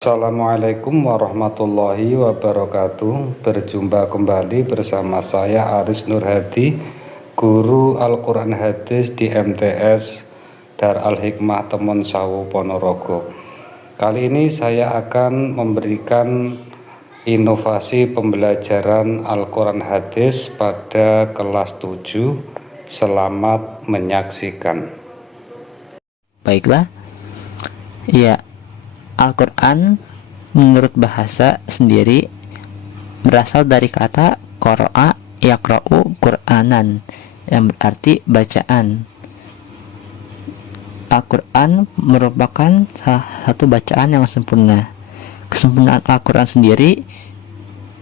Assalamualaikum warahmatullahi wabarakatuh. Berjumpa kembali bersama saya Aris Nur Hadi, guru Al-Quran Hadis di MTS Dar Al-Hikmah Temon Sawu Ponorogo. Kali ini saya akan memberikan inovasi pembelajaran Al-Quran Hadis pada kelas 7. Selamat menyaksikan. Baiklah, ya, Al-Quran menurut bahasa sendiri berasal dari kata qara'a yaqra'u Qur'anan, yang berarti bacaan. Al-Quran merupakan salah satu bacaan yang sempurna. Kesempurnaan Al-Quran sendiri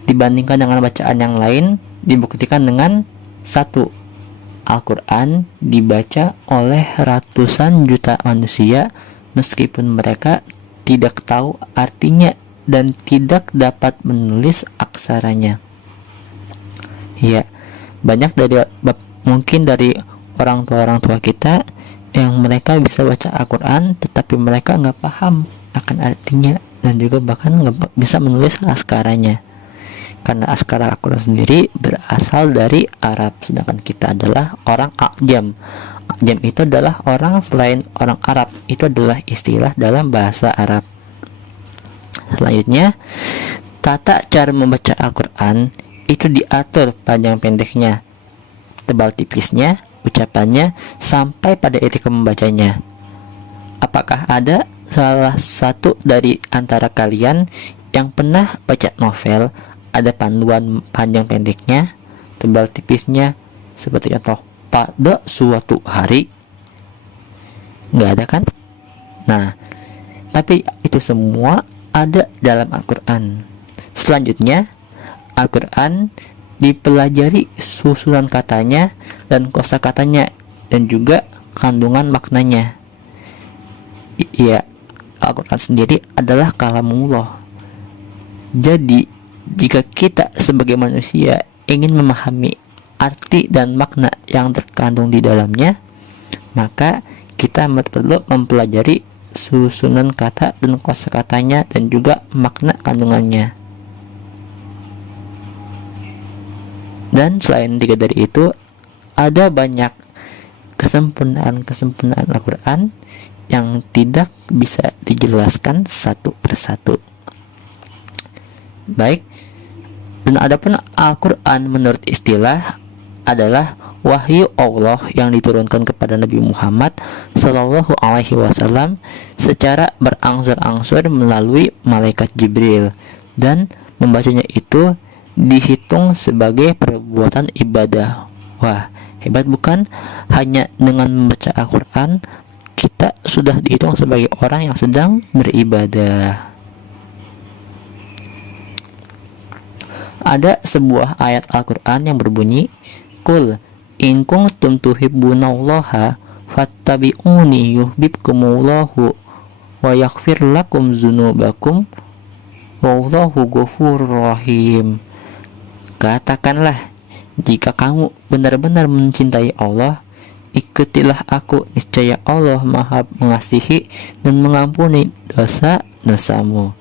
dibandingkan dengan bacaan yang lain dibuktikan dengan satu, Al-Quran dibaca oleh ratusan juta manusia meskipun mereka tidak tahu artinya dan tidak dapat menulis aksaranya. Ya, banyak mungkin dari orang tua kita yang mereka bisa baca Al-Quran tetapi mereka nggak paham akan artinya dan juga bahkan nggak bisa menulis aksaranya, karena askara Al-Quran sendiri berasal dari Arab, sedangkan kita adalah orang Ajam. Ajam itu adalah orang selain orang Arab, itu adalah istilah dalam bahasa Arab. Selanjutnya, tata cara membaca Al-Quran itu diatur panjang pendeknya, tebal tipisnya, ucapannya, sampai pada etika membacanya. Apakah ada salah satu dari antara kalian yang pernah baca novel ada panduan panjang pendeknya, tebal tipisnya, seperti contoh pada suatu hari? Nggak ada kan? Nah, tapi itu semua ada dalam Al-Quran. Selanjutnya, Al-Quran dipelajari susunan katanya dan kosakatanya dan juga kandungan maknanya. Ya, Al-Quran sendiri adalah kalamullah. Jadi jika kita sebagai manusia ingin memahami arti dan makna yang terkandung di dalamnya, maka kita perlu mempelajari susunan kata dan kosakatanya dan juga makna kandungannya. Dan selain tiga dari itu, ada banyak kesempurnaan Al-Quran yang tidak bisa dijelaskan satu persatu. Baik, dan adapun Al-Quran menurut istilah adalah wahyu Allah yang diturunkan kepada Nabi Muhammad Sallallahu Alaihi Wasallam secara berangsur-angsur melalui malaikat Jibril, dan membacanya itu dihitung sebagai perbuatan ibadah. Wah, hebat bukan? Hanya dengan membaca Al-Quran kita sudah dihitung sebagai orang yang sedang beribadah. Ada sebuah ayat Al-Quran yang berbunyi, Qul in kuntum tuhibbunallaha fattabi'uni yuhibbukumullahu wa yaghfir lakum dzunubakum wallahu ghafurur rahim. Katakanlah, jika kamu benar-benar mencintai Allah, ikutilah aku, niscaya Allah Maha mengasihi dan mengampuni dosa-dosamu.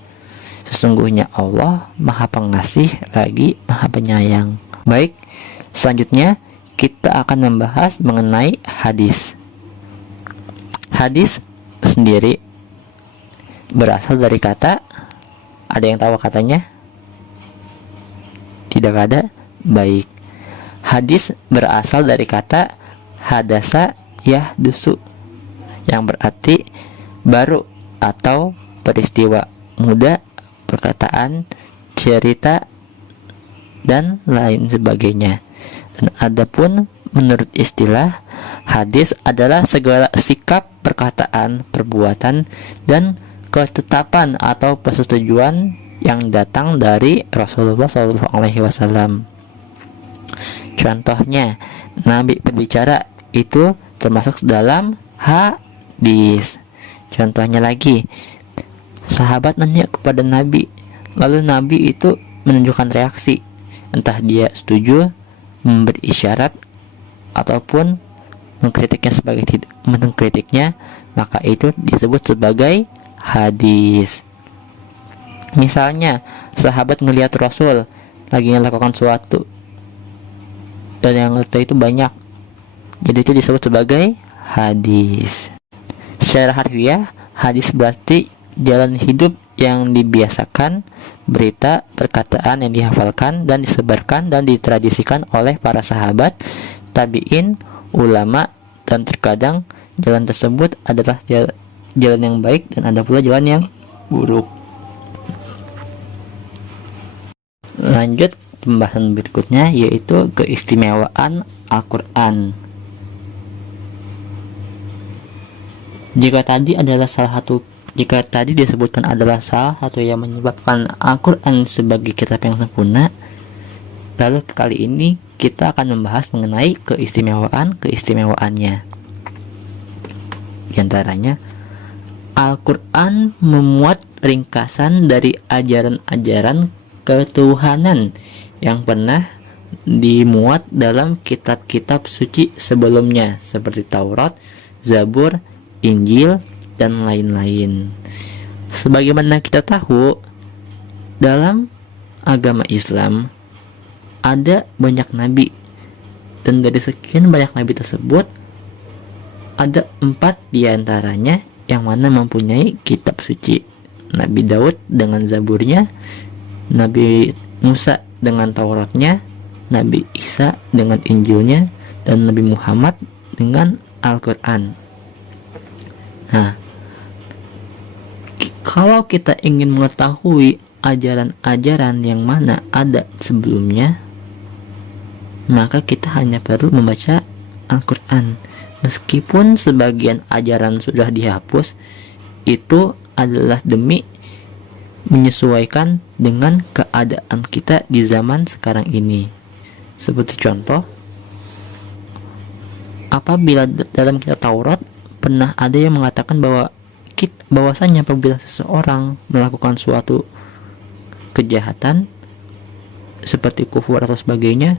Sesungguhnya Allah Maha Pengasih lagi Maha Penyayang. Baik, selanjutnya kita akan membahas mengenai hadis. Hadis sendiri berasal dari kata, ada yang tahu katanya? Tidak ada? Baik. Hadis berasal dari kata hadasa yahdusu, yang berarti baru atau peristiwa muda, perkataan, cerita, dan lain sebagainya. Dan adapun menurut istilah, hadis adalah segala sikap, perkataan, perbuatan, dan ketetapan atau persetujuan yang datang dari Rasulullah SAW. Contohnya, Nabi berbicara itu termasuk dalam hadis. Contohnya lagi, sahabat nanya kepada Nabi, lalu Nabi itu menunjukkan reaksi, entah dia setuju, memberi isyarat, ataupun mengkritiknya, maka itu disebut sebagai hadis. Misalnya, sahabat ngelihat Rasul lagi melakukan suatu dan yang itu banyak, jadi itu disebut sebagai hadis. Secara harfiah, hadis berarti jalan hidup yang dibiasakan, berita, perkataan yang dihafalkan dan disebarkan dan ditradisikan oleh para sahabat, tabi'in, ulama, dan terkadang jalan tersebut adalah jalan yang baik dan ada pula jalan yang buruk. Lanjut pembahasan berikutnya, yaitu keistimewaan Al-Quran. Jika tadi disebutkan adalah salah satu yang menyebabkan Al-Quran sebagai kitab yang sempurna, lalu kali ini kita akan membahas mengenai keistimewaannya. Di antaranya, Al-Quran memuat ringkasan dari ajaran-ajaran ketuhanan yang pernah dimuat dalam kitab-kitab suci sebelumnya seperti Taurat, Zabur, Injil, dan lain-lain. Sebagaimana kita tahu, dalam agama Islam ada banyak nabi, dan dari sekian banyak nabi tersebut ada 4 diantaranya yang mana mempunyai kitab suci. Nabi Daud dengan Zaburnya, Nabi Musa dengan Tauratnya, Nabi Isa dengan Injilnya, dan Nabi Muhammad dengan Al-Quran. Nah, kalau kita ingin mengetahui ajaran-ajaran yang mana ada sebelumnya, maka kita hanya perlu membaca Al-Quran. Meskipun sebagian ajaran sudah dihapus, itu adalah demi menyesuaikan dengan keadaan kita di zaman sekarang ini. Seperti contoh, apabila dalam kitab Taurat pernah ada yang mengatakan bahwasanya apabila seseorang melakukan suatu kejahatan seperti kufur atau sebagainya,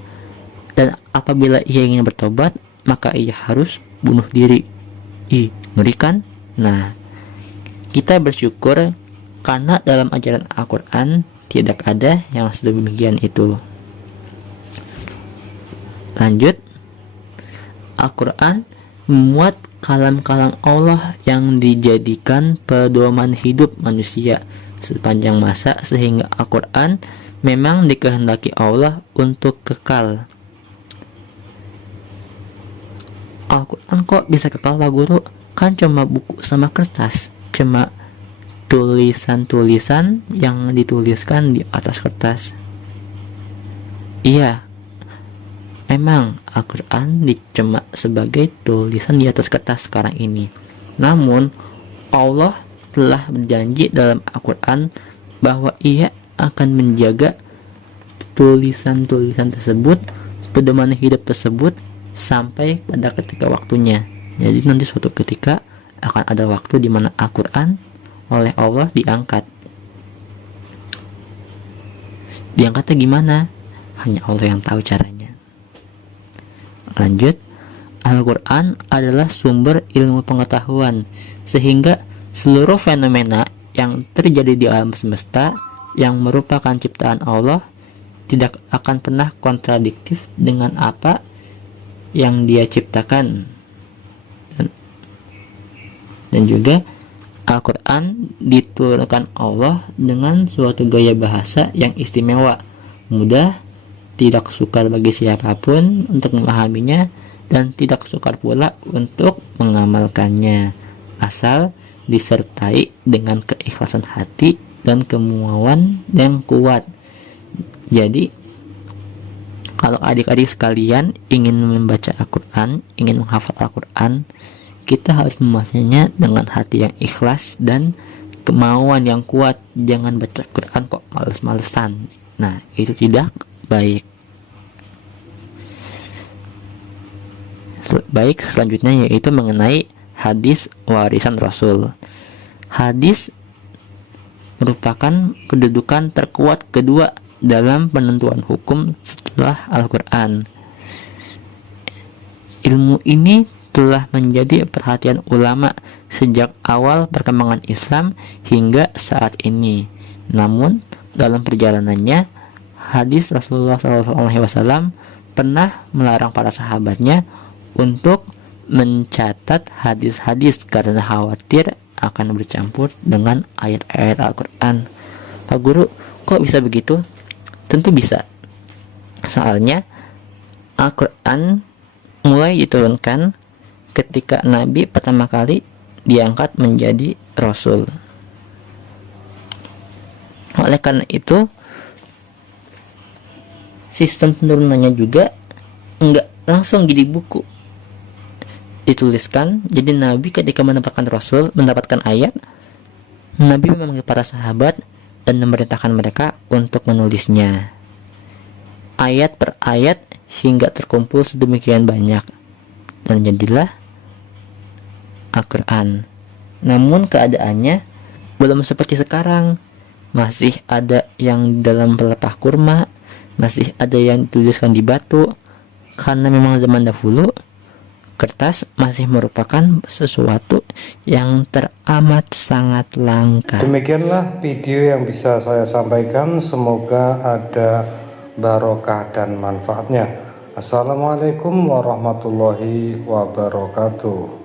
dan apabila ia ingin bertobat, maka ia harus bunuh diri. Ngerikan. Nah, kita bersyukur karena dalam ajaran Al-Quran tidak ada yang sedemikian itu. Lanjut, Al-Quran memuat kalam-kalam Allah yang dijadikan pedoman hidup manusia sepanjang masa, sehingga Al-Quran memang dikehendaki Allah untuk kekal. Al-Quran kok bisa kekal lah guru? Kan cuma buku sama kertas, cuma tulisan-tulisan yang dituliskan di atas kertas. Iya, memang Al-Quran cuma sebagai tulisan di atas kertas sekarang ini. Namun Allah telah berjanji dalam Al-Quran bahwa ia akan menjaga tulisan-tulisan tersebut, pedoman hidup tersebut, sampai pada ketika waktunya. Jadi nanti suatu ketika akan ada waktu di mana Al-Quran oleh Allah diangkat. Diangkatnya gimana? Hanya Allah yang tahu caranya. Lanjut, Al-Quran adalah sumber ilmu pengetahuan, sehingga seluruh fenomena yang terjadi di alam semesta yang merupakan ciptaan Allah tidak akan pernah kontradiktif dengan apa yang Dia ciptakan. Dan juga Al-Quran diturunkan Allah dengan suatu gaya bahasa yang istimewa, mudah, tidak sukar bagi siapapun untuk memahaminya, dan tidak sukar pula untuk mengamalkannya, asal disertai dengan keikhlasan hati dan kemauan yang kuat. Jadi kalau adik-adik sekalian ingin membaca Al-Quran, ingin menghafal Al-Quran, kita harus membacanya dengan hati yang ikhlas dan kemauan yang kuat. Jangan baca Quran kok males-malesan. Nah, itu tidak baik. Baik, selanjutnya yaitu mengenai hadis warisan Rasul. Hadis merupakan kedudukan terkuat kedua dalam penentuan hukum setelah Al-Quran. Ilmu ini telah menjadi perhatian ulama sejak awal perkembangan Islam hingga saat ini. Namun dalam perjalanannya, hadis Rasulullah SAW pernah melarang para sahabatnya untuk mencatat hadis-hadis karena khawatir akan bercampur dengan ayat-ayat Al-Quran. Pak Guru, kok bisa begitu? Tentu bisa. Soalnya Al-Quran mulai diturunkan ketika Nabi pertama kali diangkat menjadi Rasul. Oleh karena itu, sistem penurunannya juga enggak langsung jadi buku dituliskan. Jadi Nabi ketika mendapatkan ayat, Nabi memanggil para sahabat dan memerintahkan mereka untuk menulisnya ayat per ayat hingga terkumpul sedemikian banyak, dan jadilah Al-Quran. Namun keadaannya belum seperti sekarang. Masih ada yang dalam pelepah kurma, masih ada yang dituliskan di batu, karena memang zaman dahulu kertas masih merupakan sesuatu yang teramat sangat langka. Demikianlah video yang bisa saya sampaikan, semoga ada barokah dan manfaatnya. Assalamualaikum warahmatullahi wabarakatuh.